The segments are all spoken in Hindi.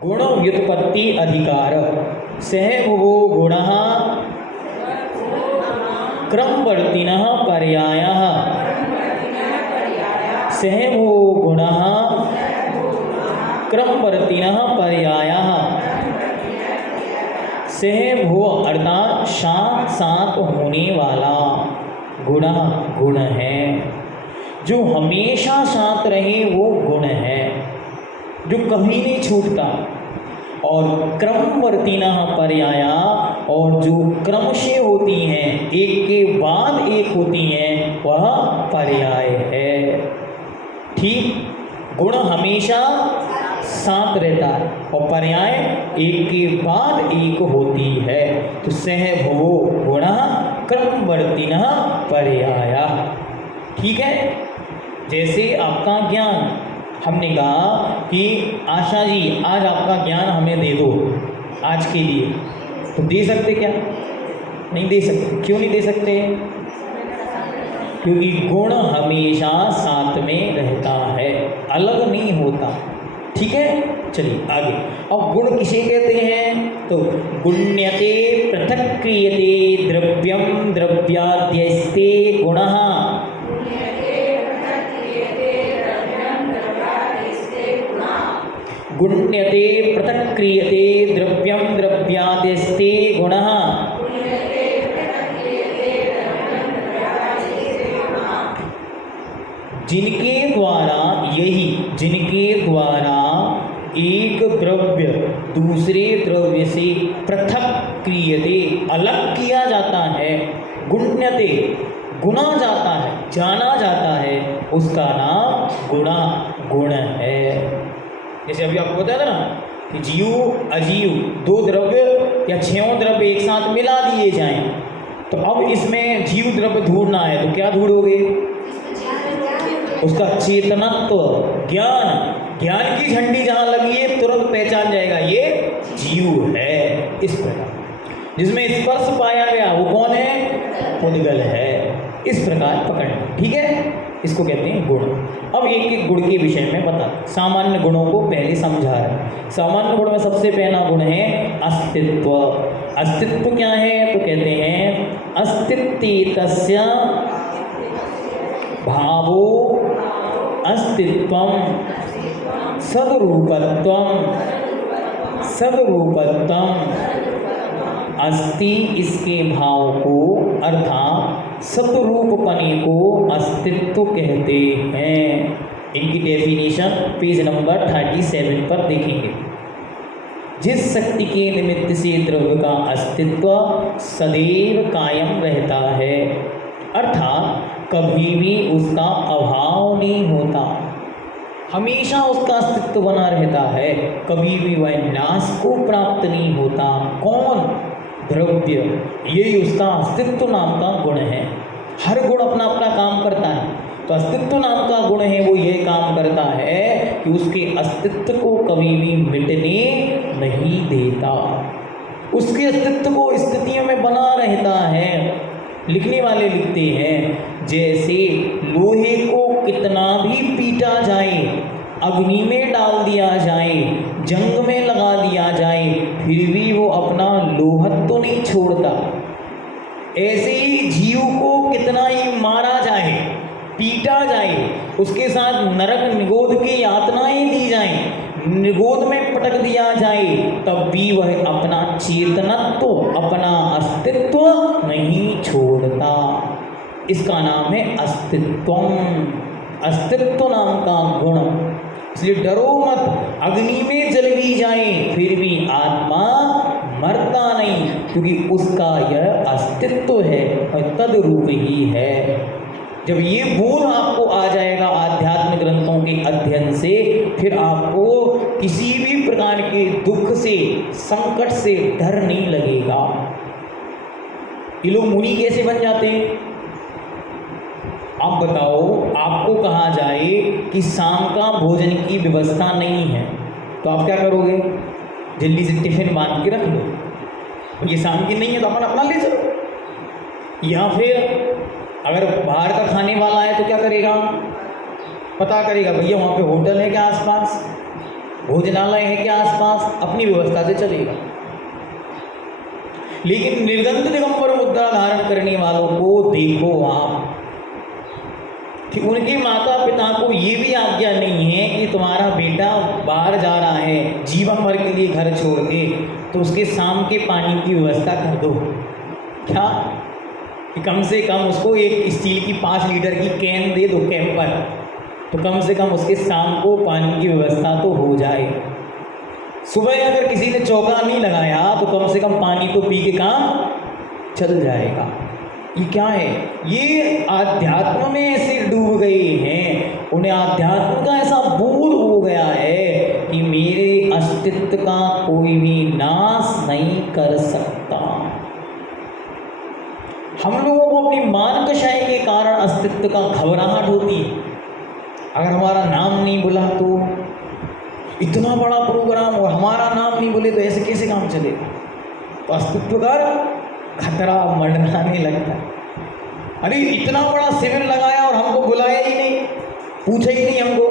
गुण व्युत्पत्ति अधिकार सहभुवो गुणः क्रमवर्तिनः पर्यायः सहभुवो गुणः क्रमवर्तिनः पर्यायः। सहभुव अर्थात साथ साथ होने वाला गुण गुण है, जो हमेशा साथ रहे वो गुण है, जो कभी नहीं छूटता। और क्रमवर्तिनः पर्याया, और जो क्रम से होती हैं, एक के बाद एक होती हैं, वह पर्याय है। ठीक, गुण हमेशा साथ रहता है और पर्याय एक के बाद एक होती है। तो सहभुवो गुणः क्रमवर्तिनः पर्याया। ठीक है, जैसे आपका ज्ञान, हमने कहा कि आशा जी आज आपका ज्ञान हमें दे दो आज के लिए, तो दे सकते क्या? नहीं दे सकते। क्यों नहीं दे सकते? क्योंकि गुण हमेशा साथ में रहता है, अलग नहीं होता। ठीक है, चलिए आगे। अब गुण किसे कहते हैं? तो गुण्यते पृथक् क्रियते द्रव्यम द्रव्याद्यस्ते गुणः। गुण्यते पृथक् क्रियते द्रव्यम द्रव्याद्यस्ते गुणः। जिनके द्वारा जिनके द्वारा एक द्रव्य दूसरे द्रव्य से पृथक क्रियते, अलग किया जाता है, गुण्यते गुना जाता है, जाना जाता है, उसका नाम गुणा गुण है। जैसे अभी आपको बताया था ना कि जीव अजीव दो द्रव्य या छयों द्रव्य एक साथ मिला दिए जाएं, तो अब इसमें जीव द्रव्य ढूंढना है तो क्या ढूंढोगे? उसका चेतनत्व, ज्ञान की झंडी जहाँ लगी है तुरंत पहचान जाएगा ये जीव है। इस प्रकार जिसमें स्पर्श पाया गया वो कौन है? पुद्गल है। इस प्रकार पकड़ना। ठीक है, इसको कहते हैं गुण। अब एक एक गुण के विषय में बता, सामान्य गुणों को पहले समझा रहे। सामान्य गुण में सबसे पहला गुण है अस्तित्व। अस्तित्व क्या है? तो कहते हैं अस्तित्वस्य भावो अस्तित्वम सद्रूपत्वम सद्रूपत्वम अस्ति, इसके भाव को अर्थात सतरूपपने को अस्तित्व कहते हैं। इनकी डेफिनेशन पेज नंबर 37 पर देखेंगे। जिस शक्ति के निमित्त से द्रव्य का अस्तित्व सदैव कायम रहता है, अर्थात कभी भी उसका अभाव नहीं होता, हमेशा उसका अस्तित्व बना रहता है, कभी भी वह नाश को प्राप्त नहीं होता। कौन? द्रव्य। यही उसका अस्तित्व नाम का गुण है। हर गुण अपना अपना काम करता है, तो अस्तित्व नाम का गुण है वो ये काम करता है कि उसके अस्तित्व को कभी भी मिटने नहीं देता, उसके अस्तित्व को स्थितियों में बना रहता है। लिखने वाले लिखते हैं जैसे लोहे को कितना भी पीटा जाए, अग्नि में डाल दिया जाए, जंग में लगा दिया जाए, फिर भी वो अपना लोहत्व तो नहीं छोड़ता। ऐसे ही जीव को कितना ही मारा जाए, पीटा जाए, उसके साथ नरक निगोद की यातनाएं दी जाएं, निगोद में पटक दिया जाए, तब भी वह अपना चेतनत्व, अपना अस्तित्व नहीं छोड़ता। इसका नाम है अस्तित्वम, अस्तित्व नाम का गुण। इसलिए डरो मत, अग्नि में जल भी जाए फिर भी आत्मा मरता नहीं, क्योंकि उसका यह अस्तित्व है और तद्रूप ही है। जब ये बोध आपको आ जाएगा आध्यात्मिक ग्रंथों के अध्ययन से, फिर आपको किसी भी प्रकार के दुख से, संकट से डर नहीं लगेगा। ये लोग मुनि कैसे बन जाते हैं? आप बताओ, आपको कहा जाए कि शाम का भोजन की व्यवस्था नहीं है, तो आप क्या करोगे? जल्दी से टिफिन बांध के रख लो, ये शाम की नहीं है तो अपन अपना ले चलो। या फिर अगर बाहर का खाने वाला है तो क्या करेगा? पता करेगा भैया वहाँ पे होटल है क्या आसपास, भोजनालय है क्या आसपास, अपनी व्यवस्था से चलेगा। लेकिन निर्गंध दिगंबर मुद्रा धारण करने वालों को देखो आप कि उनके माता पिता को ये भी आज्ञा नहीं है कि तुम्हारा बेटा बाहर जा रहा है जीवन भर के लिए घर छोड़ के, तो उसके शाम के पानी की व्यवस्था कर दो। क्या कि कम से कम उसको एक स्टील की 5 लीटर की कैन दे दो कैंपर, तो कम से कम उसके शाम को पानी की व्यवस्था तो हो जाए। सुबह अगर किसी ने चौका नहीं लगाया तो कम से कम पानी तो पी के काम चल जाएगा। ये क्या है, ये आध्यात्म में ऐसे डूब गए हैं, उन्हें आध्यात्म का ऐसा बोध हो गया है कि मेरे अस्तित्व का कोई भी नाश नहीं कर सकता। हम लोगों को अपनी मान कषाय के कारण अस्तित्व का घबराहट होती है। अगर हमारा नाम नहीं बुला तो इतना बड़ा प्रोग्राम और हमारा नाम नहीं बोले तो ऐसे कैसे काम चलेगा, तो अस्तित्व का खतरा मंडराने लगता है। अरे इतना बड़ा शिविर लगाया और हमको बुलाया ही नहीं, पूछा ही नहीं हमको,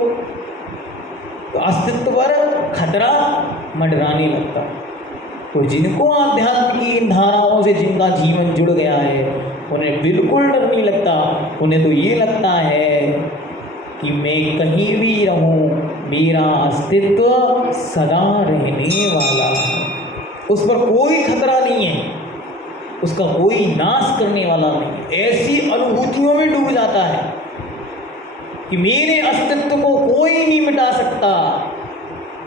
तो अस्तित्व पर खतरा मंडराने लगता है। तो जिनको आध्यात्म की इन धाराओं से जिनका जीवन जुड़ गया है उन्हें बिल्कुल डर नहीं लगता। उन्हें तो ये लगता है कि मैं कहीं भी रहूं मेरा अस्तित्व सदा रहने वाला है, उस पर कोई खतरा नहीं है, उसका कोई नाश करने वाला नहीं। ऐसी अनुभूतियों में डूब जाता है कि मेरे अस्तित्व को कोई नहीं मिटा सकता,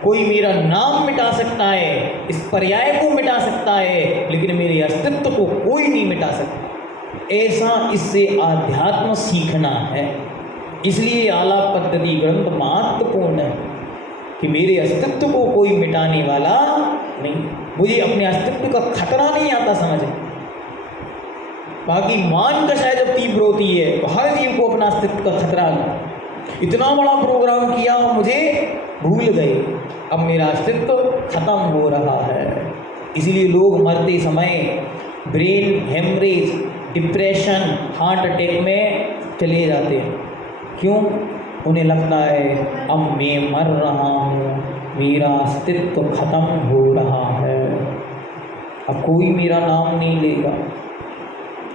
कोई मेरा नाम मिटा सकता है, इस पर्याय को मिटा सकता है, लेकिन मेरे अस्तित्व को कोई नहीं मिटा सकता। ऐसा इससे आध्यात्म सीखना है। इसलिए आलाप पद्धति ग्रंथ महत्वपूर्ण है कि मेरे अस्तित्व को कोई मिटाने वाला नहीं, मुझे अपने अस्तित्व का खतरा नहीं आता समझ। बाकी मान कषाय जब तीव्र होती है तो हर जीव को अपना अस्तित्व का खतरा है। इतना बड़ा प्रोग्राम किया और मुझे भूल गए, अब मेरा अस्तित्व खत्म हो रहा है। इसलिए लोग मरते समय brain haemorrhage, depression, heart attack में चले जाते हैं। क्यों? उन्हें लगता है अब मैं मर रहा हूँ, मेरा अस्तित्व खत्म हो रहा है, अब कोई मेरा नाम नहीं लेगा,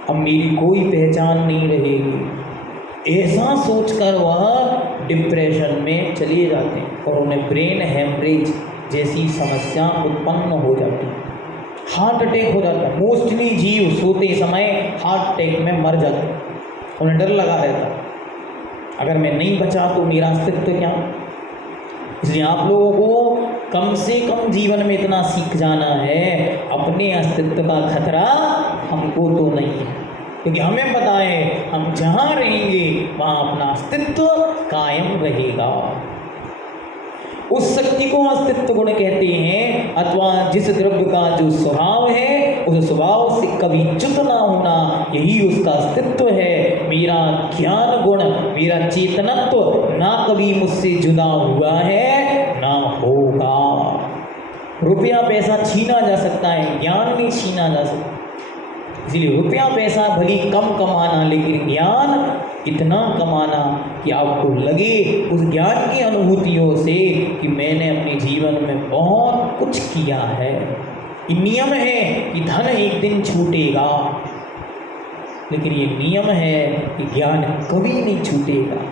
अब मेरी कोई पहचान नहीं रहेगी। ऐसा सोचकर वह डिप्रेशन में चले जाते हैं और उन्हें ब्रेन हेमरेज जैसी समस्या उत्पन्न हो जाती है, हार्ट अटैक हो जाता है। मोस्टली जीव सोते समय हार्ट अटैक में मर जाते हैं, उन्हें डर लगा रहता है अगर मैं नहीं बचा तो मेरा अस्तित्व क्या। इसलिए आप लोगों को कम से कम जीवन में इतना सीख जाना है, अपने अस्तित्व का खतरा हमको तो नहीं है, क्योंकि हमें पता है हम जहाँ रहेंगे वहाँ अपना अस्तित्व कायम रहेगा। उस शक्ति को अस्तित्व गुण कहते हैं, अथवा जिस द्रव्य का जो स्वभाव है उस स्वभाव से कभी च्युत ना होना, यही उसका अस्तित्व है। मेरा ज्ञान गुण, मेरा चेतनत्व ना कभी मुझसे जुदा हुआ है ना होगा। रुपया पैसा छीना जा सकता है, ज्ञान नहीं छीना जा सकता। इसलिए रुपया पैसा भली कम कमाना, लेकिन ज्ञान इतना कमाना कि आपको लगे उस ज्ञान की अनुभूतियों से कि मैंने अपने जीवन में बहुत कुछ किया है। ये नियम है कि धन एक दिन छूटेगा, लेकिन ये नियम है कि ज्ञान कभी नहीं छूटेगा।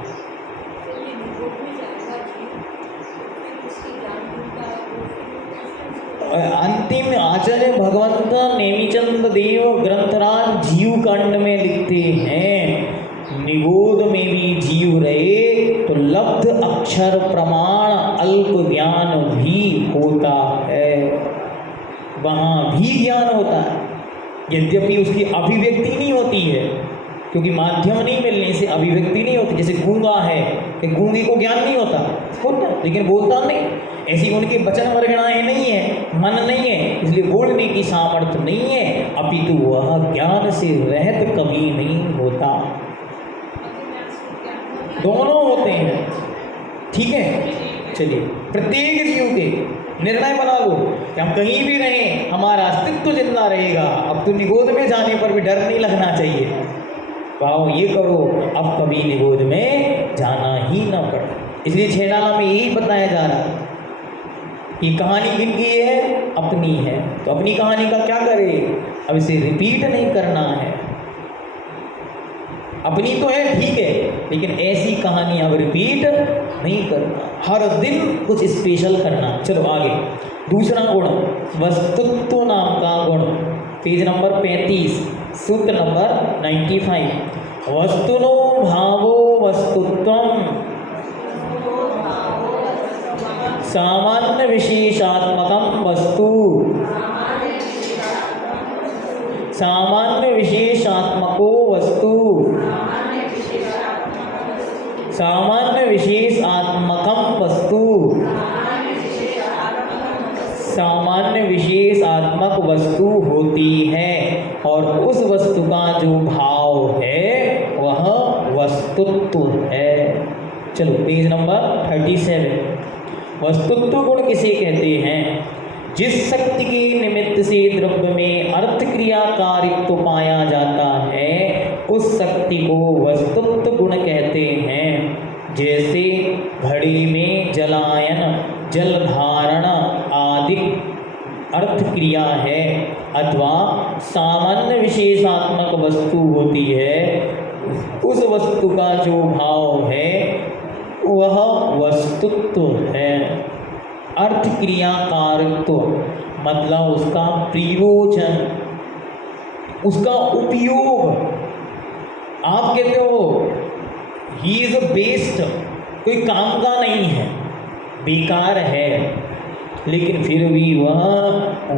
अंतिम आचार्य भगवंत नेमिचंद देव ग्रंथराज जीव कांड में लिखते हैं, निगोद में भी जीव रहे तो लब्ध अक्षर प्रमाण अल्प ज्ञान भी होता है। वहाँ भी ज्ञान होता है, यद्यपि उसकी अभिव्यक्ति नहीं होती है, क्योंकि माध्यम नहीं मिलने से अभिव्यक्ति नहीं होती। जैसे गूंगा है कि गूंगे को ज्ञान नहीं होता, लेकिन बोलता नहीं। ऐसी उनकी वचन वर्गणाएं नहीं है, मन नहीं है, इसलिए बोलने की सामर्थ्य नहीं है, अपितु वह ज्ञान से रहित कभी नहीं होता। दोनों होते हैं, ठीक है। चलिए, प्रत्येक जीव के निर्णय बना लो कि हम कहीं भी रहें हमारा अस्तित्व जिंदा रहेगा। अब तो निगोद में जाने पर भी डर नहीं लगना चाहिए। वाओ, ये करो अब कभी निगोद में जाना ही ना पड़े। इसलिए छेड़ाला में यही बताया जा रहा है ये कहानी किनकी है? अपनी है। तो अपनी कहानी का क्या करे? अब इसे रिपीट नहीं करना है। अपनी तो है, ठीक है, लेकिन ऐसी कहानी अब रिपीट नहीं करना, हर दिन कुछ स्पेशल करना। चलो आगे, दूसरा गुण वस्तुत्व नाम का गुण, पेज नंबर 35, सूत्र नंबर 95। वस्तुनो भावो वस्तुत्वम सामान्य विशेषात्मकम वस्तु, सामान्य विशेषात्मको वस्तु, सामान्य विशेषात्मकम वस्तु, सामान्य विशेषात्मक वस्तु होती है और उस वस्तु का जो भाव है वह वस्तुत्व है। चलो पेज नंबर 37। वस्तुत्व गुण किसे कहते हैं? जिस शक्ति के निमित्त से द्रव्य में अर्थ क्रियाकारित्व पाया जाता है उस शक्ति को वस्तुत्व गुण कहते हैं। जैसे घड़ी में जलायन, जल धारण आदि अर्थ क्रिया है अथवा सामान्य विशेषात्मक वस्तु होती है, उस वस्तु का जो भाव है वह वस्तुत्व है। अर्थ क्रियाकारित्व मतलब उसका प्रयोजन, उसका उपयोग। आप कहते हो ही इज बेस्ट, कोई काम का नहीं है, बेकार है, लेकिन फिर भी वह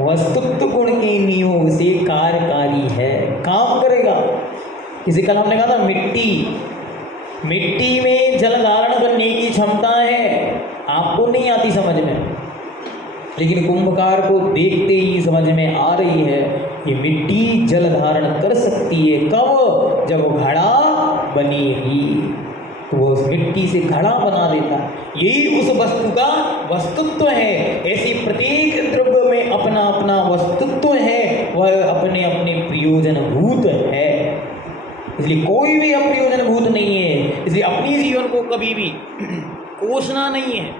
वस्तुत्व गुण के नियोग से कार्यकारी है, काम करेगा। किसी कल हमने कहा था मिट्टी में जल धारण करने की क्षमता है, आपको नहीं आती समझ में, लेकिन कुंभकार को देखते ही समझ में आ रही है कि मिट्टी जल धारण कर सकती है। कब? जब वो घड़ा बनेगी तो वो उस मिट्टी से घड़ा बना देता। यही उस वस्तु का वस्तुत्व है। ऐसी प्रत्येक द्रव्य में अपना अपना वस्तुत्व है, वह अपने अपने प्रयोजनभूत है। इसलिए कोई भी अप्रयोजनभूत नहीं है। इसलिए अपनी जीवन को कभी भी कोसना नहीं है,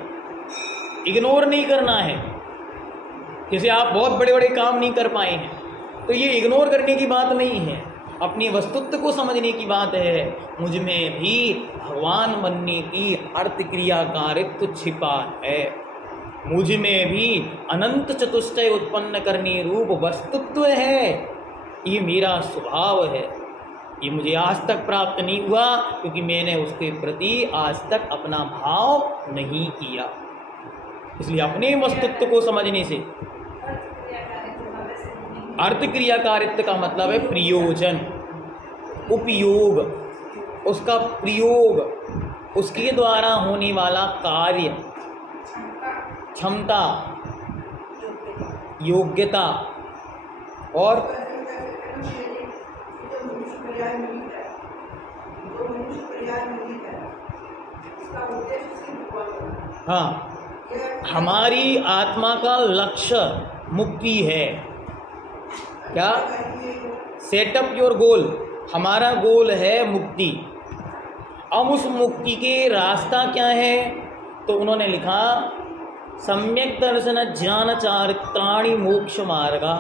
इग्नोर नहीं करना है। जैसे आप बहुत बड़े बड़े काम नहीं कर पाए हैं तो ये इग्नोर करने की बात नहीं है, अपनी वस्तुत्व को समझने की बात है। मुझ में भी भगवान बनने की अर्थ क्रियाकारित्व छिपा है, मुझ में भी अनंत चतुष्टय उत्पन्न करने रूप वस्तुत्व है। ये मेरा स्वभाव है, ये मुझे आज तक प्राप्त नहीं हुआ क्योंकि मैंने उसके प्रति आज तक अपना भाव नहीं किया। इसलिए अपने वस्तुत्व को समझने से, अर्थ क्रियाकारित्व का मतलब है प्रयोजन, उपयोग, उसका प्रयोग, उसके द्वारा होने वाला कार्य, क्षमता, योग्यता और हाँ, हमारी आत्मा का लक्ष्य मुक्ति है। क्या? Set up your goal. हमारा गोल है मुक्ति। अब उस मुक्ति के रास्ता क्या है? तो उन्होंने लिखा सम्यक दर्शन ज्ञान चारित्राणि मोक्ष मार्गा।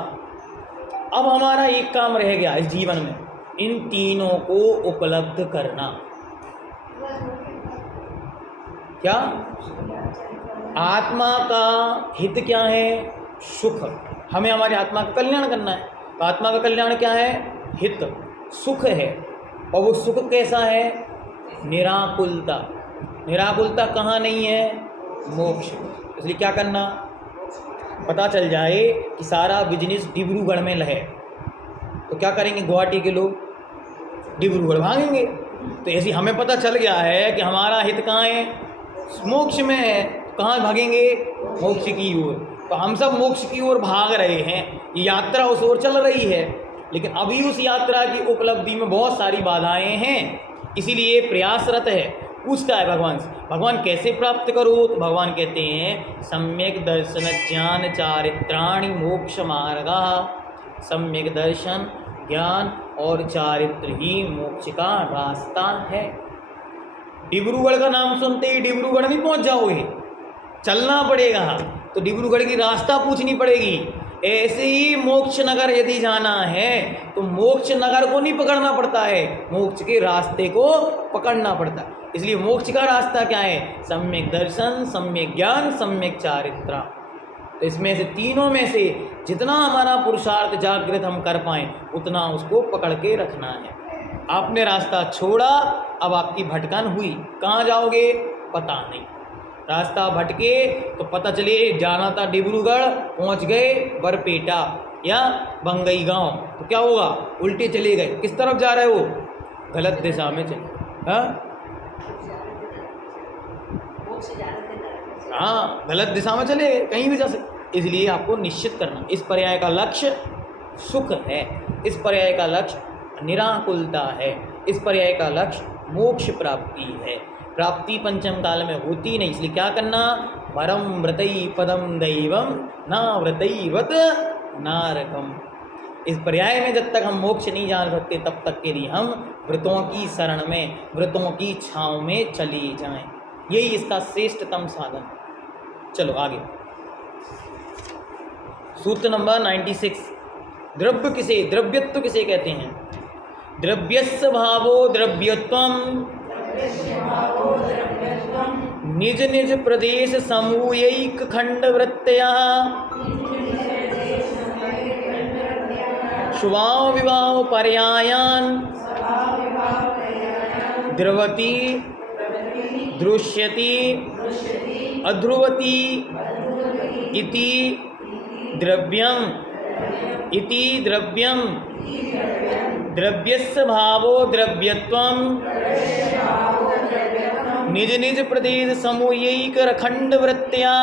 अब हमारा एक काम रह गया इस जीवन में, इन तीनों को उपलब्ध करना। क्या? आत्मा का हित क्या है? सुख। हमें हमारी आत्मा का कल्याण करना है। तो आत्मा का कल्याण क्या है? हित, सुख है। और वो सुख कैसा है? निराकुलता। निराकुलता कहाँ नहीं है? मोक्ष। इसलिए क्या करना? पता चल जाए कि सारा बिजनेस डिब्रूगढ़ में है तो क्या करेंगे गुवाहाटी के लोग? डिब्रूगढ़ भागेंगे। तो ऐसे हमें पता चल गया है कि हमारा हित कहाँ है? मोक्ष में है। कहाँ भागेंगे? मोक्ष की ओर। तो हम सब मोक्ष की ओर भाग रहे हैं, ये यात्रा उस ओर चल रही है, लेकिन अभी उस यात्रा की उपलब्धि में बहुत सारी बाधाएं हैं, इसीलिए प्रयासरत है। पूछता है भगवान से, भगवान कैसे प्राप्त करो? तो भगवान कहते हैं सम्यक दर्शन ज्ञान चारित्राणि मोक्ष मार्गा। सम्यक दर्शन, ज्ञान और चारित्र ही मोक्ष का रास्ता है। डिब्रूगढ़ का नाम सुनते ही डिब्रूगढ़ नहीं पहुंच जाओगे, चलना पड़ेगा। तो डिब्रूगढ़ की रास्ता पूछनी पड़ेगी। ऐसे ही मोक्ष नगर यदि जाना है तो मोक्ष नगर को नहीं पकड़ना पड़ता है, मोक्ष के रास्ते को पकड़ना पड़ता है। इसलिए मोक्ष का रास्ता क्या है? सम्यक दर्शन, सम्यक ज्ञान, सम्यक चारित्रा। तो इसमें से तीनों में से जितना हमारा पुरुषार्थ जागृत हम कर पाएँ उतना उसको पकड़ के रखना है। आपने रास्ता छोड़ा, अब आपकी भटकन हुई, कहाँ जाओगे पता नहीं। रास्ता भटके तो पता चले जाना था डिब्रूगढ़, पहुँच गए बरपेटा या बंगई गांव, तो क्या होगा? उल्टे चले गए। किस तरफ जा रहे हो? गलत दिशा में चले। हाँ, गलत दिशा में चले गए, कहीं भी जा सकते। इसलिए आपको निश्चित करना, इस पर्याय का लक्ष्य सुख है, इस पर्याय का लक्ष्य निराकुलता है, इस पर्याय का लक्ष्य मोक्ष प्राप्ति है। प्राप्ति पंचम काल में होती नहीं, इसलिए क्या करना? परम व्रतई पदम दैवम ना व्रतईवत नारकम। इस पर्याय में जब तक हम मोक्ष नहीं जान सकते तब तक के लिए हम व्रतों की शरण में, व्रतों की छाँव में चले जाएं। यही इसका श्रेष्ठतम साधन। चलो आगे, सूत्र नंबर 96। द्रव्य किसे, द्रव्यत्व किसे कहते हैं? द्रव्यस्य भावो द्रव्यत्वम निज निज प्रदेश समूहैक खंड वृत्तया स्वभाव विभाव पर्यायान द्रवती दृश्यति अध्रुवती इति द्रव्यम इति द्रव्यम द्रव्यस्य भावो द्रव्यत्वम निज निज प्रदेश समूहैक खंड वृत्त्या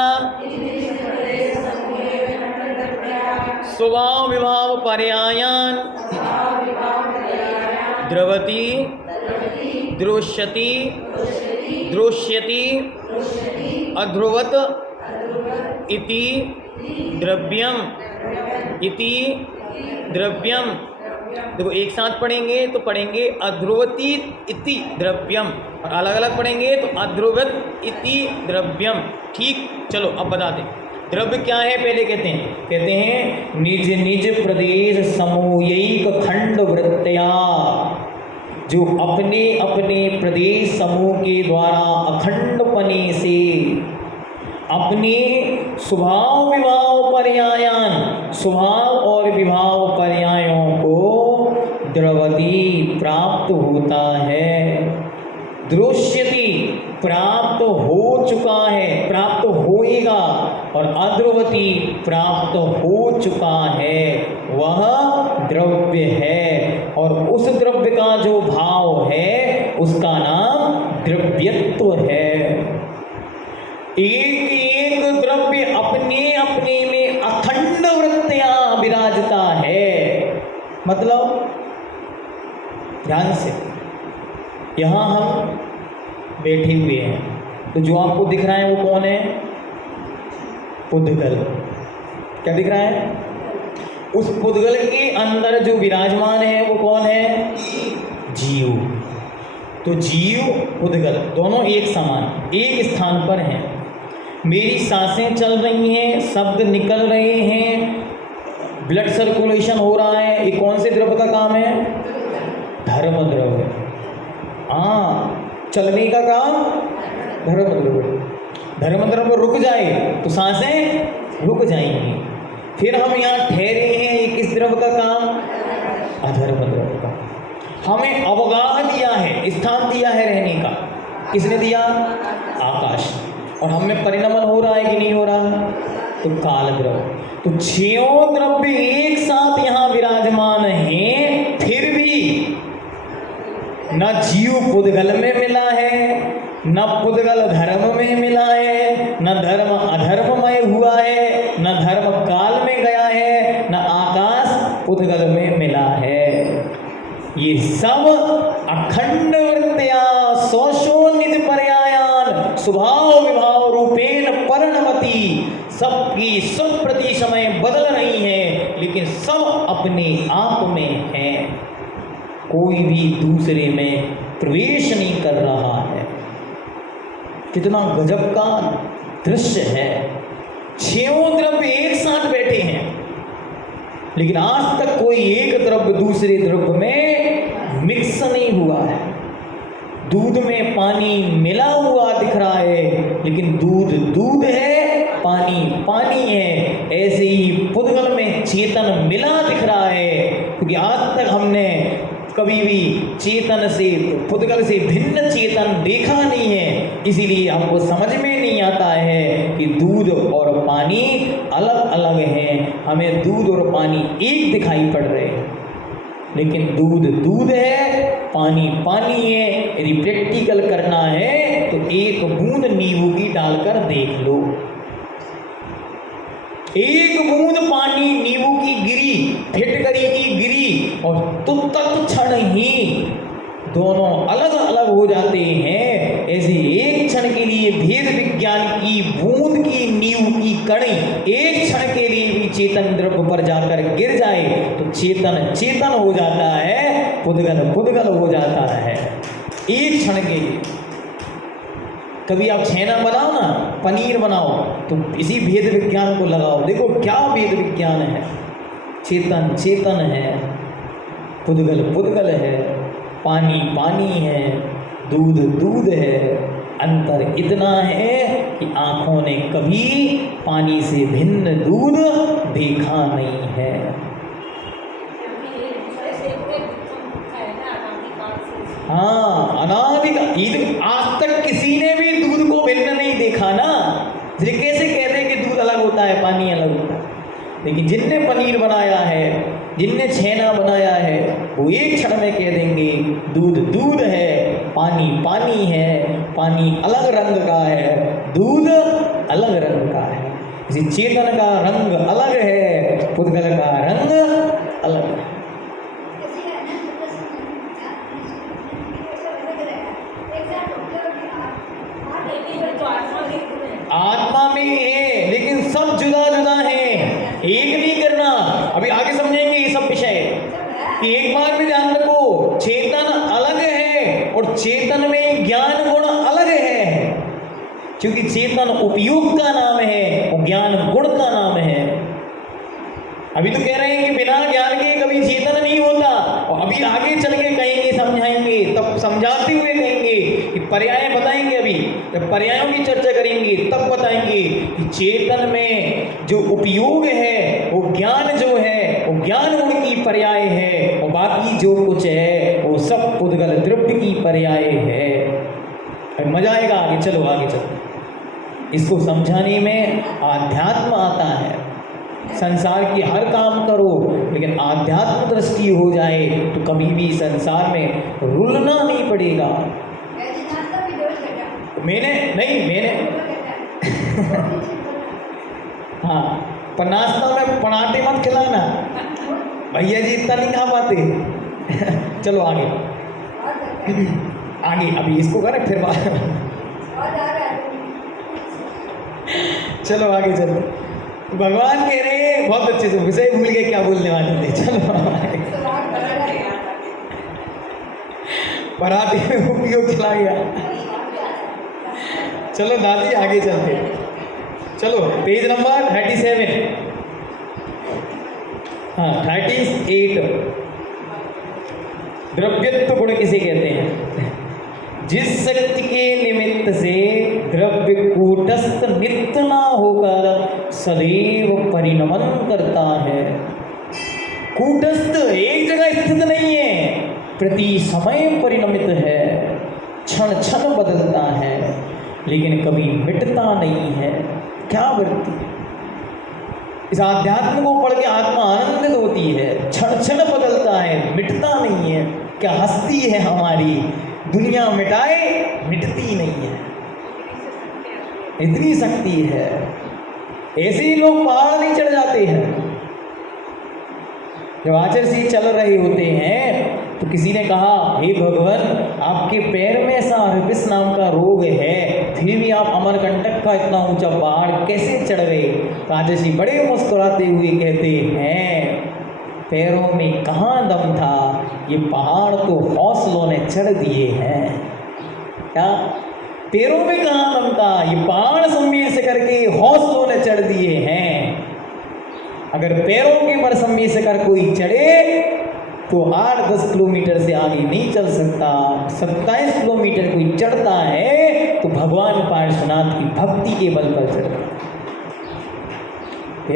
स्वभाव विभाव पर्यायान द्रवती दृश्यति दृश्यति अध्रुवत इति द्रव्यम इति द्रव्यम। देखो एक साथ पढ़ेंगे तो पढ़ेंगे अध्रुवती इति द्रव्यम, और अलग अलग पढ़ेंगे तो अध्रुवत इति द्रव्यम। ठीक, चलो अब बता दें द्रव्य क्या है। पहले कहते हैं निज निज प्रदेश समूहैक खंड वृत्तया, जो अपने अपने प्रदेश समूह के द्वारा अखंडपने से अपने स्वभाव विभाव पर्यायान, स्वभाव और विभाव पर्यायों को द्रवती प्राप्त होता है, दृश्यति प्राप्त हो चुका है, प्राप्त होएगा, और अद्रवती प्राप्त हो चुका है, वह द्रव्य है। और उस द्रव्य का जो भाव है उसका नाम द्रव्यत्व है। एक एक द्रव्य अपने अपने में अखंड वृत्तियां विराजता है। मतलब ध्यान से, यहां हम बैठे हुए हैं तो जो आपको दिख रहा है वो कौन है? पुद्गल। क्या दिख रहा है? उस पुद्गल के अंदर जो विराजमान है वो कौन है? जीव। तो जीव पुद्गल दोनों एक समान एक स्थान पर हैं। मेरी सांसें चल रही हैं, शब्द निकल रहे हैं, ब्लड सर्कुलेशन हो रहा है, ये कौन से द्रव्य का काम है? धर्म द्रव्य। हाँ, चलने का काम धर्म द्रव्य। धर्म द्रव्य रुक जाए तो सांसें रुक जाएंगी। फिर हम यहाँ ठहरे हैं, ये किस द्रव्य का काम? अधर्म द्रव्य का। हमें अवगाह दिया है, स्थान दिया है रहने का, किसने दिया? आकाश। और हमें परिणमन हो रहा है कि नहीं हो रहा? तो काल द्रव्य। तो छयों द्रव्य एक साथ यहाँ विराजमान हैं, फिर भी न जीव पुद्गल में मिला है, न पुद्गल धर्म में मिला है, न धर्म अधर्ममय हुआ है, न धर्म काल में गया है, न आकाश पुद्गल में मिला है। ये सब अखंड वृत्तिया सौशो निज पर्यायान स्वभाव विभाव रूपेण परिणमति, सबकी सब प्रति समय बदल रही है, लेकिन सब अपने आप में है, कोई भी दूसरे में प्रवेश नहीं कर रहा है। कितना गजब का दृश्य है। छहों द्रव्य एक साथ बैठे हैं, लेकिन आज तक कोई एक द्रव्य दूसरे द्रव्य में मिक्स नहीं हुआ है। दूध में पानी मिला हुआ दिख रहा है, लेकिन दूध दूध है, पानी पानी है। ऐसे ही पुद्गल में चेतन मिला दिख रहा है, क्योंकि आज तक हमने कभी भी चेतन से, पुद्गल से भिन्न चेतन देखा नहीं है, इसीलिए हमको समझ में नहीं आता है कि दूध और पानी अलग अलग हैं। हमें दूध और पानी एक दिखाई पड़ रहे हैं, लेकिन दूध दूध है, पानी पानी है। यदि प्रैक्टिकल करना है तो एक बूंद नींबू की डालकर देख लो। एक बूंद पानी नींबू की गिरी, फिटकरी की गिरी, और तत्क्षण ही दोनों अलग अलग हो जाते हैं। ऐसे एक क्षण के लिए भेद विज्ञान की बूंद की नींव की कणी एक क्षण के लिए भी चेतन द्रव्य पर जाकर गिर जाए तो चेतन चेतन हो जाता है, पुद्गल पुद्गल हो जाता है, एक क्षण के लिए। कभी आप छेना बनाओ ना, पनीर बनाओ, तो इसी भेद विज्ञान को लगाओ, देखो क्या भेद विज्ञान है। चेतन चेतन है, पुद्गल पुद्गल है, पानी पानी है, दूध दूध है। अंतर इतना है कि आँखों ने कभी पानी से भिन्न दूध देखा नहीं है। हाँ, अनादि आज तक किसी ने भी दूध को भिन्न नहीं देखा ना। ये कैसे कहते हैं कि दूध अलग होता है, पानी अलग होता है? लेकिन जिनने पनीर बनाया है, जिनने छेना बनाया है, वो एक क्षण में कह देंगे दूध दूध है, पानी पानी है, पानी अलग रंग का है, दूध अलग रंग का है। इसी चेतन का रंग अलग है, पुद्गल का रंग अलग है। आत्मा में ही है, लेकिन सब जुदा जुदा है, एक नहीं करना। अभी आगे समझेंगे ये सब विषय कि एक बार में ध्यान रखो, चेतन अलग है और चेतन में ज्ञान गुण अलग है। क्योंकि चेतन उपयोग का नाम है और ज्ञान गुण का नाम है। अभी तो कह रहे हैं कि बिना ज्ञान के कभी चेतन नहीं होता, और अभी आगे चल के कहेंगे, समझाएंगे, तब समझाते हुए कहेंगे कि पर्याय बताएंगे। अभी जब पर्यायों की चर्चा करेंगे तब बताएंगे कि चेतन में जो उपयोग है, वो ज्ञान जो है, वो ज्ञान गुण की पर्याय है, और बाकी जो कुछ है वो सब पुद्गल द्रव्य की पर्याय है। मजा आएगा आगे, चलो आगे चलो। इसको समझाने में आध्यात्म आता है। संसार की हर काम करो, लेकिन आध्यात्म दृष्टि हो जाए तो कभी भी संसार में रुलना नहीं पड़ेगा। मैंने हाँ, पर नाश्ता में पराठे मत खिलाना, भैया जी इतना नहीं खा पाते। चलो आगे आगे, अभी इसको करें फिर बात। चलो आगे चलो। भगवान कह रहे हैं, बहुत अच्छे से विषय भूल गए क्या बोलने वाले थे। चलो पराठे में उपयोग चला गया। चलो दादी आगे चलते। चलो पेज नंबर 37, हाँ 38। द्रव्यत्व गुण किसे कहते हैं? जिस शक्ति के निमित्त से द्रव्य कूटस्थ नित्य न होकर सदैव परिणमन करता है। कूटस्थ एक जगह स्थित नहीं है, प्रति समय परिणमित है, क्षण क्षण बदलता है, लेकिन कभी मिटता नहीं है। क्या वृत्ति! इस आध्यात्म को पढ़ के आत्मा आनंदित होती है। क्षण क्षण बदलता है, मिटता नहीं है। क्या हस्ती है हमारी! दुनिया मिटाए, मिटती नहीं है, इतनी शक्ति है। ऐसे ही लोग पहाड़ नहीं चढ़ जाते हैं। जब आचर से चल रहे होते हैं तो किसी ने कहा, हे भगवान, आपके पैर में ऐसा हर्पिस नाम का रोग है, फिर भी आप अमरकंटक का इतना ऊंचा पहाड़ कैसे चढ़ गए? तो आचर जी बड़े मुस्कुराते हुए कहते हैं, पैरों में कहाँ दम था, ये पहाड़ तो हौसलों ने चढ़ दिए हैं। क्या पैरों में कहाँ दम था, ये पहाड़ सम्मेल से करके हौसलों ने चढ़ दिए हैं। अगर पैरों के पर सम्मेल से कर कोई चढ़े तो 8-10 किलोमीटर से आगे नहीं चल सकता। 27 किलोमीटर कोई चढ़ता है तो भगवान पार्श्वनाथ की भक्ति के बल पर चढ़ता है।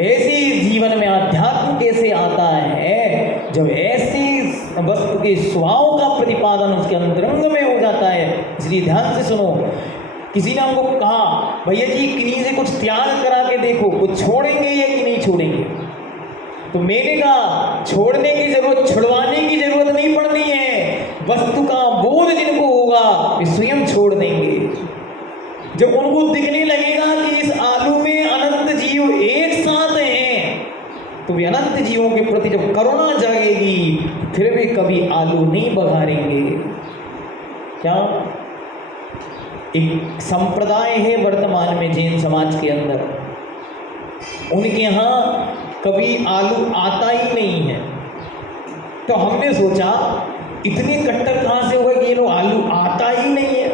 ऐसे जीवन में अध्यात्म कैसे आता है, जब ऐसी वस्तु के स्वभाव का प्रतिपादन उसके अंतरंग में हो जाता है। इसलिए ध्यान से सुनो, किसी ने हमको कहा भैया जी किन्हीं से कुछ त्याग करा के देखो, कुछ छोड़ेंगे या कि नहीं छोड़ेंगे। तो मैंने कहा छोड़ने की जरूरत, छुड़वाने की जरूरत नहीं पड़नी है। वस्तु का बोध जिनको होगा वे स्वयं छोड़ देंगे। जब उनको दिखने लगेगा कि इस आलू में अनंत जीव एक साथ हैं, तो वे अनंत जीवों के प्रति जब करुणा जागेगी फिर वे कभी आलू नहीं बघारेंगे। क्या एक संप्रदाय है वर्तमान में जैन समाज के अंदर, उनके यहाँ कभी आलू आता ही नहीं है। तो हमने सोचा इतने कट्टर कहाँ से होगा कि ये लोग आलू आता ही नहीं है।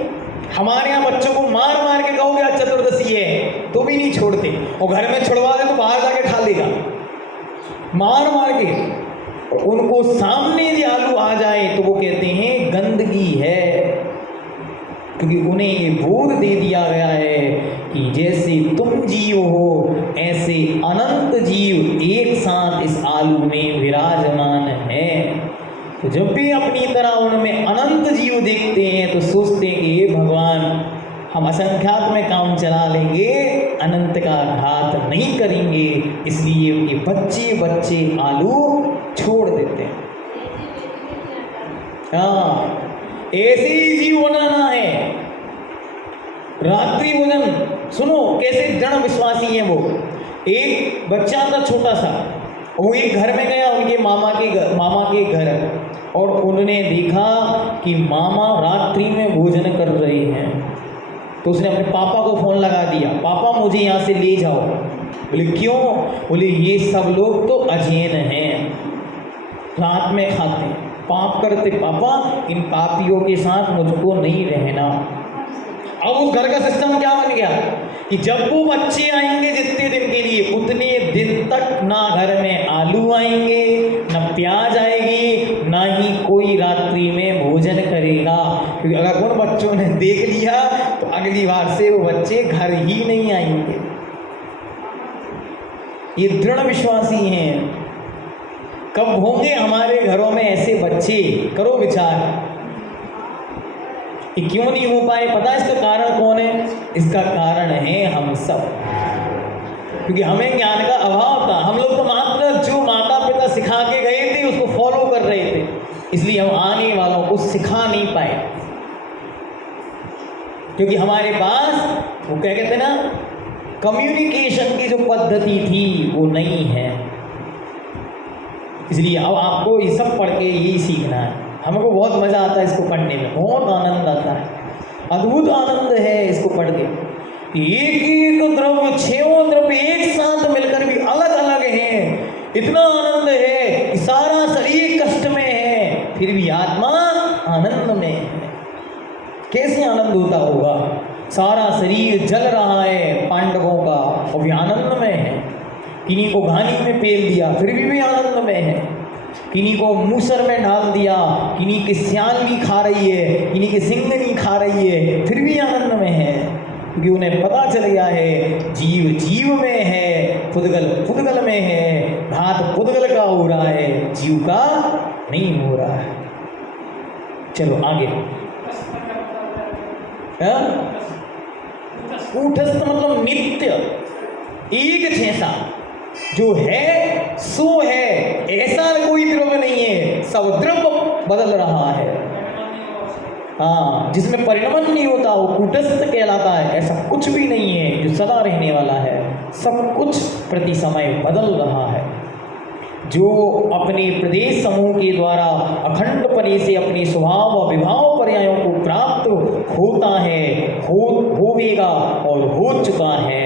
हमारे यहाँ बच्चों को मार मार के कहोगे आज चतुर्दशी है तो भी नहीं छोड़ते, और घर में छुड़वा दे तो बाहर जाके खा लेगा मार मार के। और उनको सामने जो आलू आ जाए तो वो कहते हैं गंदगी है, क्योंकि उन्हें ये बोध दे दिया गया है कि जैसे तुम जीव हो ऐसे अनंत जीव एक साथ इस आलू में विराजमान है। तो जब भी अपनी तरह उनमें अनंत जीव देखते हैं तो सोचते हैं कि ये भगवान हम असंख्यात में काम चला लेंगे, अनंत का घात नहीं करेंगे, इसलिए उनके बच्चे बच्चे आलू छोड़ देते हैं। हाँ, ऐसे ही जीव बनाना है। रात्रि भोजन सुनो कैसे दृढ़ विश्वासी है वो। एक बच्चा था छोटा सा, वो एक घर में गया उनके मामा के घर, और उन्होंने देखा कि मामा रात्रि में भोजन कर रहे हैं। तो उसने अपने पापा को फ़ोन लगा दिया, पापा मुझे यहाँ से ले जाओ। बोले क्यों? बोले ये सब लोग तो अजैन हैं, रात में खाते हैं, पाप करते, पापा इन पापियों के साथ मुझको नहीं रहना। अब उस घर का सिस्टम क्या बन गया कि जब वो बच्चे आएंगे जितने दिन के लिए, उतने दिन तक ना घर में आलू आएंगे, ना प्याज आएगी, ना ही कोई रात्रि में भोजन करेगा। क्योंकि अगर उन बच्चों ने देख लिया तो अगली बार से वो बच्चे घर ही नहीं आएंगे। ये दृढ़ विश्वासी हैं। कब होंगे हमारे घरों में ऐसे बच्चे? करो विचार। ये क्यों नहीं हो पाए? पता है इसका कारण कौन है? इसका कारण है हम सब, क्योंकि हमें ज्ञान का अभाव था। हम लोग तो मात्र जो माता पिता सिखा के गए थे उसको फॉलो कर रहे थे, इसलिए हम आने वालों को सिखा नहीं पाए। क्योंकि हमारे पास वो क्या कहते ना, कम्युनिकेशन की जो पद्धति थी वो नहीं है। इसलिए अब आपको ये सब पढ़ के यही सीखना है। हमको बहुत मज़ा आता है इसको पढ़ने में, बहुत आनंद आता है, अद्भुत आनंद है इसको पढ़ के। एक एक द्रव्य, 6 द्रव्य एक साथ मिलकर भी अलग अलग हैं। इतना आनंद है कि सारा शरीर कष्ट में है फिर भी आत्मा आनंद में है। कैसे आनंद होता होगा? सारा शरीर जल रहा है पांडवों का और भी आनंद में है। किन्हीं को घानी में पेल दिया फिर भी आनंद में है। किन्हीं को मूसर में डाल दिया, किन्हीं के सियालनी खा रही है, किन्हीं के सिंगनी खा रही है, फिर भी आनंद में है। क्योंकि उन्हें पता चल गया है जीव जीव में है, पुद्गल पुद्गल में है, घात पुद्गल का हो रहा है, जीव का नहीं हो रहा है। चलो आगे। कूटस्थ मतलब नित्य, एक जैसा, जो है सो है, ऐसा कोई द्रव्य नहीं है, सब द्रव्य बदल रहा है। हाँ, जिसमें परिणमन नहीं होता वो कूटस्थ कहलाता है। ऐसा कुछ भी नहीं है जो सदा रहने वाला है, सब कुछ प्रति समय बदल रहा है। जो अपने प्रदेश समूह के द्वारा अखंड पने से अपने स्वभाव व विभाव पर्यायों को प्राप्त होता है, होवेगा और हो चुका है।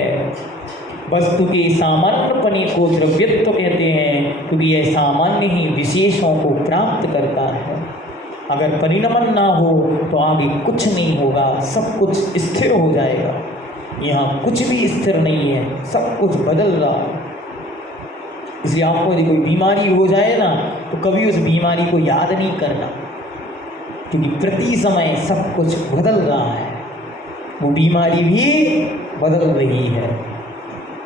वस्तु के सामान्यपने को द्रव्यत्व कहते हैं, क्योंकि यह सामान्य ही विशेषों को प्राप्त करता है। अगर परिणमन ना हो तो आगे कुछ नहीं होगा, सब कुछ स्थिर हो जाएगा। यहाँ कुछ भी स्थिर नहीं है, सब कुछ बदल रहा है। इसलिए आपको यदि कोई बीमारी हो जाए ना तो कभी उस बीमारी को याद नहीं करना, क्योंकि प्रति समय सब कुछ बदल रहा है, वो बीमारी भी बदल रही है।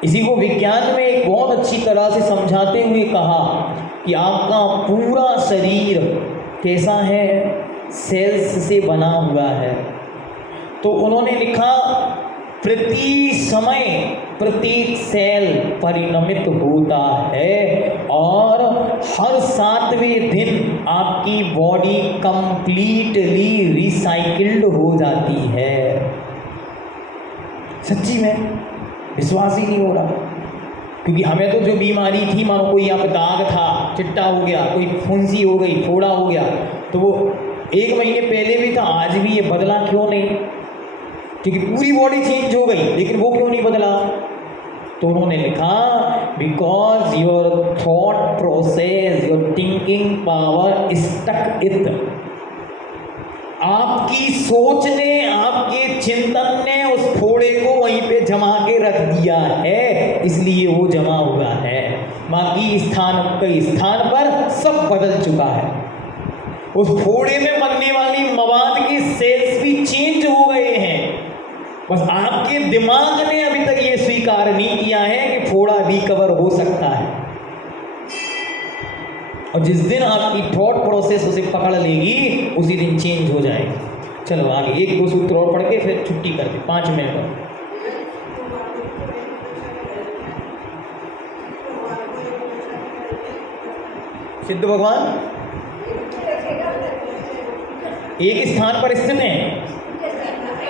इसी को विज्ञान में एक बहुत अच्छी तरह से समझाते हुए कहा कि आपका पूरा शरीर कैसा है, सेल्स से बना हुआ है। तो उन्होंने लिखा प्रति समय प्रत्येक सेल परिणमित होता है और हर 7वें दिन आपकी बॉडी कंप्लीटली रिसाइकिल्ड हो जाती है। सच्ची में विश्वास ही नहीं हो रहा, क्योंकि हमें तो जो बीमारी थी, मानो कोई यहाँ पे दाग था, चिट्टा हो गया, कोई फुंसी हो गई, फोड़ा हो गया, तो वो 1 महीने पहले भी था, आज भी, ये बदला क्यों नहीं? क्योंकि पूरी बॉडी चेंज हो गई, लेकिन वो क्यों नहीं बदला? तो उन्होंने लिखा because your thought process, your thinking power stuck it. आपकी सोच ने, आपके चिंतन ने उस फोड़े को वहीं पे जमा के रख दिया है, इसलिए वो जमा हुआ है। बाकी स्थान कई स्थान पर सब बदल चुका है। उस फोड़े में बनने वाली मवाद के सेल्स भी चेंज हो गए हैं, बस आपके दिमाग ने अभी तक ये स्वीकार नहीं किया है कि फोड़ा रिकवर हो सकता है। और जिस दिन आपकी थॉट प्रोसेस उसे पकड़ लेगी, उसी दिन चेंज हो जाएगी। चलो आगे 1-2 सूत्र और पढ़ के फिर छुट्टी करते 5 मिनट में। सिद्ध भगवान एक स्थान पर स्थित हैं,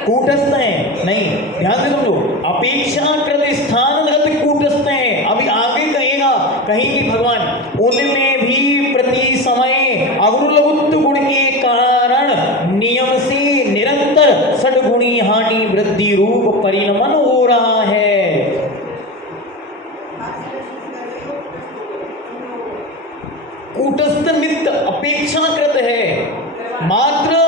कूटस्थ हैं, नहीं, ध्यान से समझो, अपेक्षाकृत स्थानगत कूटस्थ हैं। अभी आगे कहेगा, कहेंगे भगवान उनमें भी प्रति समय अवरुलभुत्व गुण के कारण नियम से निरंतर षड्गुणी हानि वृद्धि रूप परिणमन हो रहा है। कूटस्थ नित्य अपेक्षाकृत है, मात्र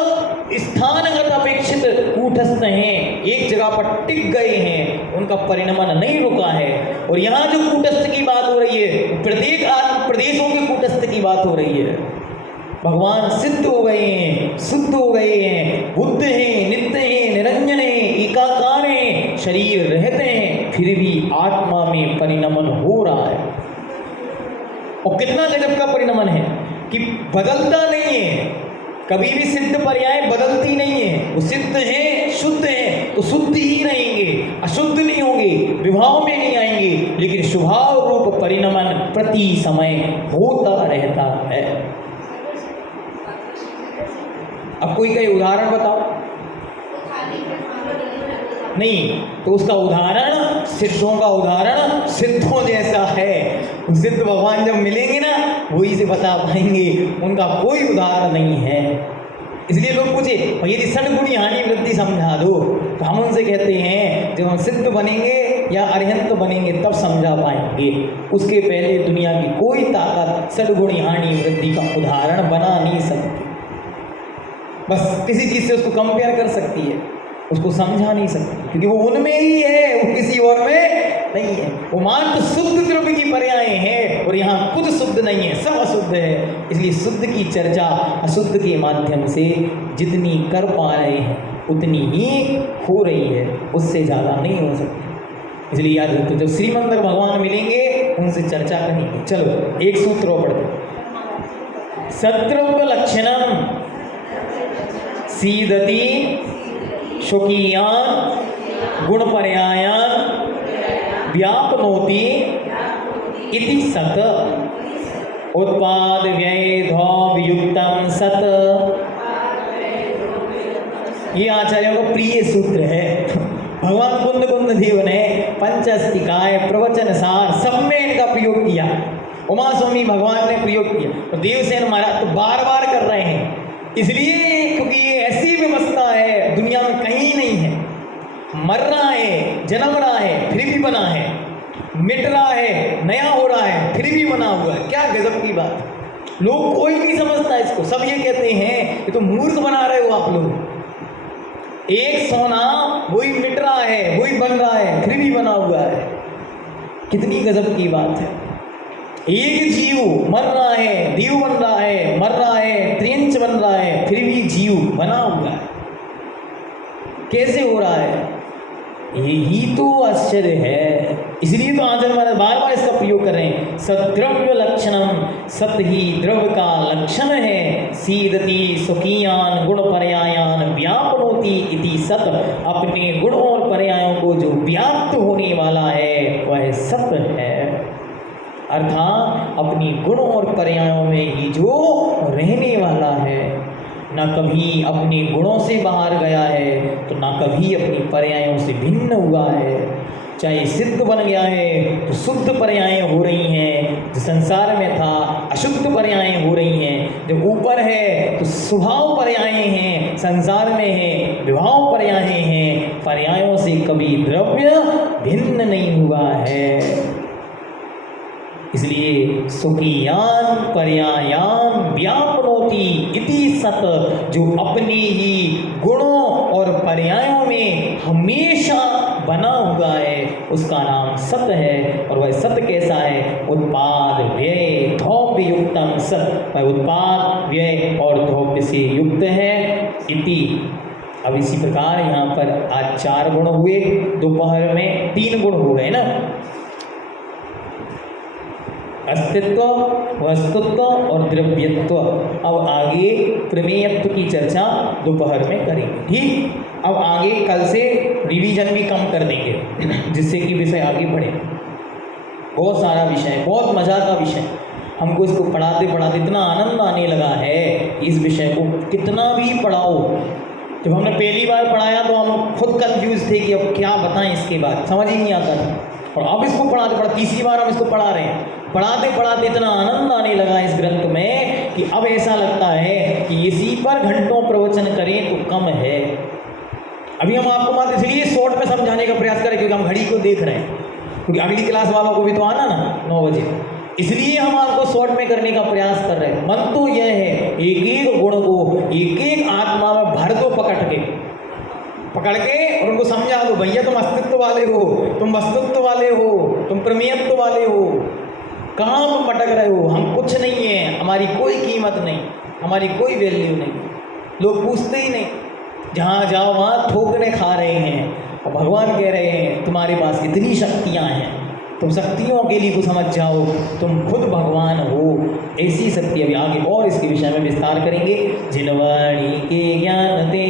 स्थानगत अपेक्षित कूटस्थ हैं, एक जगह पर टिक गए हैं, उनका परिणमन नहीं रुका है। और यहाँ जो कूटस्थ की बात हो रही है, प्रत्येक आत्म प्रदेशों के कूटस्थ की बात हो रही है। भगवान सिद्ध हो गए हैं, शुद्ध हो गए हैं, बुद्ध हैं, नित्य हैं, निरंजन हैं, एकाकार हैं, शरीर रहते हैं, फिर भी आत्मा में परिणमन हो रहा है। और कितना गजब का परिणमन है कि बदलता नहीं है, कभी भी सिद्ध पर्याय बदलती नहीं है। वो सिद्ध हैं, शुद्ध हैं, तो शुद्ध ही रहेंगे, अशुद्ध नहीं होंगे, विभाव में नहीं आएंगे, लेकिन स्वभाव रूप परिणमन प्रति समय होता रहता है। अब कोई कई उदाहरण बताओ। नहीं, तो उसका उदाहरण सिद्धों का उदाहरण सिद्धों जैसा है। सिद्ध भगवान जब मिलेंगे ना, वही से बता पाएंगे, उनका कोई उदाहरण नहीं है। इसलिए लोग पूछे यदि षड्गुणी हानि वृद्धि समझा दो, तो हम उनसे कहते हैं जब हम सिद्ध बनेंगे या अरिहंत बनेंगे तब समझा पाएंगे। उसके पहले दुनिया की कोई ताकत षड्गुणी हानि वृद्धि का उदाहरण बना नहीं सकती। बस किसी चीज़ से उसको कंपेयर कर सकती है, उसको समझा नहीं सकती, क्योंकि वो उनमें ही है, वो किसी और में नहीं है। वो मात्र शुद्ध द्रव्य की पर्याय है, और यहाँ खुद शुद्ध नहीं है, सब अशुद्ध है। इसलिए शुद्ध की चर्चा अशुद्ध के माध्यम से जितनी कर पा रहे हैं उतनी ही हो रही है, उससे ज़्यादा नहीं हो सकती। इसलिए याद रखो, जब श्रीमंदर भगवान मिलेंगे उनसे चर्चा करेंगे। चलो एक सूत्र और पढ़ते। सत्रव लक्षणम सीदति शुकीयान गुणपर्यायान व्यापनोति इति सत उत्पाद व्यय धौमयुक्तम सत। ये आचार्यों का प्रिय सूत्र है। भगवान कुंद देव ने पंचस्तिकाय प्रवचन सार सब में इनका प्रयोग किया। उमा स्वामी भगवान ने प्रयोग किया, तो देवसेन महाराज तो बार बार कर रहे हैं, इसलिए क्योंकि ये ऐसी व्यवस्था है दुनिया में कहीं नहीं है। मर रहा है, जन्म रहा है, फिर भी बना है, मिट रहा है, नया हो रहा है, फिर भी बना हुआ है। क्या गजब की बात। लोग कोई नहीं समझता इसको, सब ये कहते हैं ये तो मूर्ख बना रहे हो आप लोग। एक सोना वही मिट रहा है, वही बन रहा है, फिर भी बना हुआ है। कितनी गजब की बात है। एक जीव मर रहा है, देव बन रहा है, मर रहा है, त्रियंच बन रहा है, फिर भी जीव बना हुआ है। कैसे हो रहा है? यही तो आश्चर्य है। इसलिए तो आचार्य महाराज बार बार इसका प्रयोग कर रहे हैं। सद्रव्य लक्षणम, सत ही द्रव्य का लक्षण है। सीदति स्वकीयान गुण पर्यायान व्यापनोति इति सत, अपने गुणों और पर्यायों को जो व्याप्त होने वाला है वह सत है। अर्थात अपनी गुणों और पर्यायों में ही जो रहने वाला है, ना कभी अपने गुणों से बाहर गया है तो ना कभी अपनी पर्यायों से भिन्न हुआ है। चाहे सिद्ध बन गया है तो शुद्ध पर्यायें हो रही हैं, जो संसार में था अशुद्ध पर्यायें हो रही हैं। जब ऊपर है तो स्वभाव पर्यायें हैं, संसार में है विभाव पर्यायें हैं। पर्यायों से कभी द्रव्य भिन्न नहीं हुआ है। इसलिए स्वकीयान पर्यायान व्यापनोति इति सत, जो अपने ही गुणों और पर्यायों में हमेशा बना हुआ है उसका नाम सत है। और वह सत कैसा है? उत्पाद व्यय धौव्य युक्तम सत, वह उत्पाद व्यय और धौव्य से युक्त है। इति, अब इसी प्रकार यहाँ पर आज 4 गुण हुए, दोपहर में 3 गुण हो गए ना, अस्तित्व, वस्तुत्व और द्रव्यत्व। अब आगे प्रमेयत्व की चर्चा दोपहर में करेंगे। ठीक, अब आगे कल से रिवीजन भी कम कर देंगे जिससे कि विषय आगे बढ़े। बहुत सारा विषय, बहुत मज़ा का विषय। हमको इसको पढ़ाते पढ़ाते इतना आनंद आने लगा है। इस विषय को कितना भी पढ़ाओ, जब हमने पहली बार पढ़ाया तो हम खुद कंफ्यूज थे कि अब क्या बताएं, इसके बाद समझ ही नहीं आता था। और अब इसको पढ़ाते पढ़ाते तीसरी बार हम इसको पढ़ा रहे हैं। पढ़ाते पढ़ाते इतना आनंद आने लगा इस ग्रंथ में कि अब ऐसा लगता है कि इसी पर घंटों प्रवचन करें तो कम है। अभी हम आपको बात इसलिए शॉर्ट में समझाने का प्रयास करें क्योंकि हम घड़ी को देख रहे हैं, क्योंकि अगली क्लास वालों को भी तो आना ना 9 बजे, इसलिए हम आपको शॉर्ट में करने का प्रयास कर रहे हैं। मन तो यह है एक एक गुण को एक एक आत्मा में भर दो, पकड़ के और उनको समझा दो, भैया तुम अस्तित्व वाले हो, तुम वस्तुत्व वाले हो, तुम प्रमेयत्व वाले हो, कहाँ तुम भटक रहे हो। हम कुछ नहीं है, हमारी कोई कीमत नहीं, हमारी कोई वैल्यू नहीं, लोग पूछते ही नहीं, जहाँ जाओ वहाँ ठोकरे खा रहे हैं। और भगवान कह रहे हैं तुम्हारे पास कितनी शक्तियाँ हैं, तुम शक्तियों के लिए को समझ जाओ, तुम खुद भगवान हो। ऐसी शक्ति अभी आगे और इसके विषय में विस्तार करेंगे। जिनवाणी के ज्ञान दे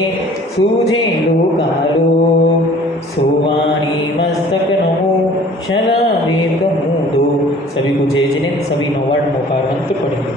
सूझे लोकालो, सुवाणी मस्तक नमो शना रे कहूँ दो। सभी को जय जिनेन्द्र, सभी 9 वाट मोकार मंत्र पढ़ेंगे।